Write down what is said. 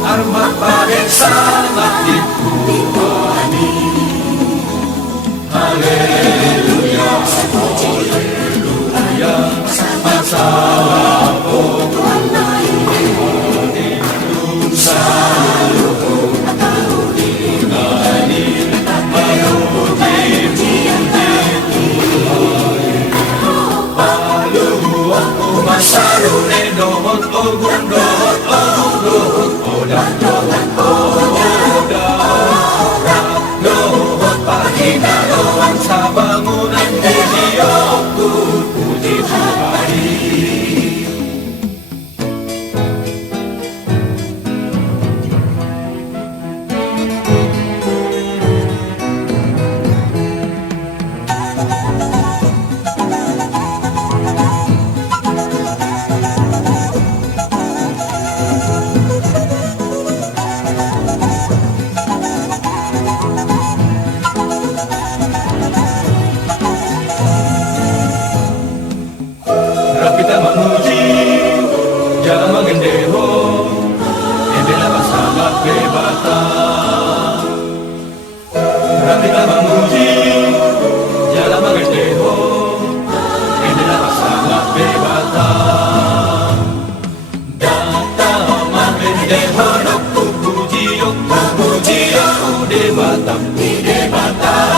Armat pada sangat dikuani. Haleluya, haleluya, masalah Tuhan naik di dosa dikani memuji Lalu aku masaru nedohot ogun dohot ogun dohot odah dohot odah dohot pagina doang sabangunan puji aku puji Tuhan. Kita memuji jalan mengendeho endela pasangat bebata. Kita memuji jalan mengendeho endela pasangat bebata. Data mengendeho nok puji yok debata.